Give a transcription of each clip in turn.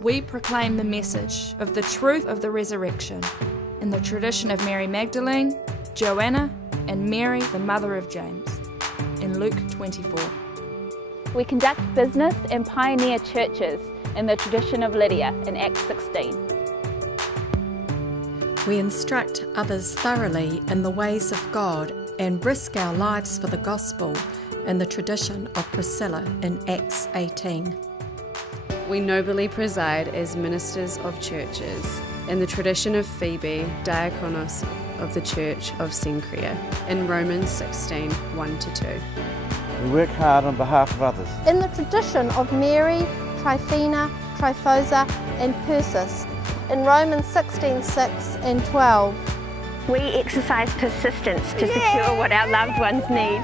we proclaim the message of the truth of the resurrection in the tradition of Mary Magdalene, Joanna, and Mary, the mother of James, in Luke 24. We conduct business and pioneer churches in the tradition of Lydia in Acts 16. We instruct others thoroughly in the ways of God and risk our lives for the gospel in the tradition of Priscilla in Acts 18. We nobly preside as ministers of churches in the tradition of Phoebe, diakonos of the Church of Cenchrea in Romans 16, 1-2. We work hard on behalf of others. In the tradition of Mary, Tryphena, Tryphosa and Persis in Romans 16, 6 and 12. We exercise persistence to secure what our loved ones need.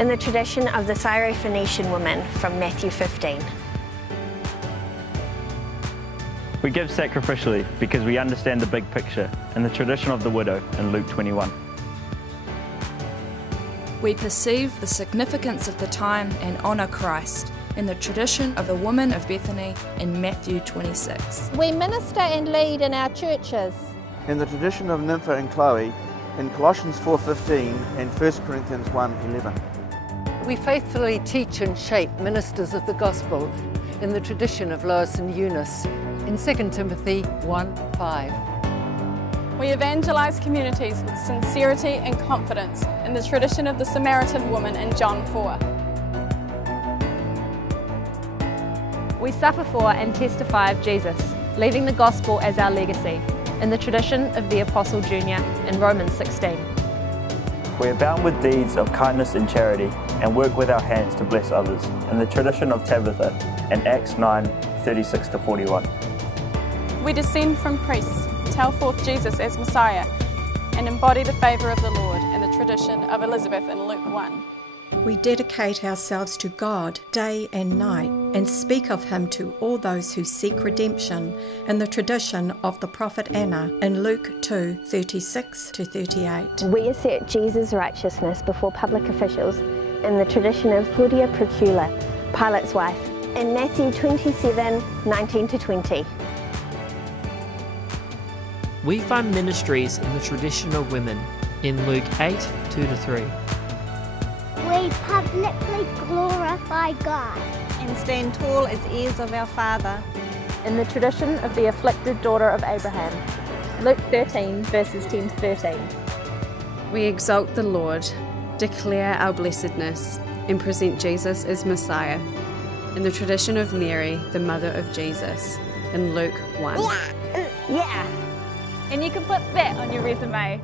In the tradition of the Syrophoenician woman from Matthew 15. We give sacrificially because we understand the big picture in the tradition of the widow in Luke 21. We perceive the significance of the time and honour Christ in the tradition of the woman of Bethany in Matthew 26. We minister and lead in our churches. In the tradition of Nympha and Chloe in Colossians 4:15 and 1 Corinthians 1:11. We faithfully teach and shape ministers of the gospel in the tradition of Lois and Eunice in 2 Timothy 1:5. We evangelise communities with sincerity and confidence in the tradition of the Samaritan woman in John 4. We suffer for and testify of Jesus, leaving the gospel as our legacy, in the tradition of the Apostle Junior in Romans 16. We abound with deeds of kindness and charity and work with our hands to bless others, in the tradition of Tabitha in Acts 9, 36-41. We descend from priests, tell forth Jesus as Messiah, and embody the favour of the Lord in the tradition of Elizabeth in Luke 1. We dedicate ourselves to God day and night and speak of Him to all those who seek redemption in the tradition of the prophet Anna in Luke 2, 36-38. We assert Jesus' righteousness before public officials in the tradition of Claudia Procula, Pilate's wife, in Matthew 27, 19-20. We fund ministries in the tradition of women in Luke 8, 2-3. We publicly glorify God and stand tall as heirs of our Father in the tradition of the afflicted daughter of Abraham, Luke 13, verses 10-13. We exalt the Lord, declare our blessedness, and present Jesus as Messiah in the tradition of Mary, the mother of Jesus, in Luke 1. Yeah! And you can put that on your resume.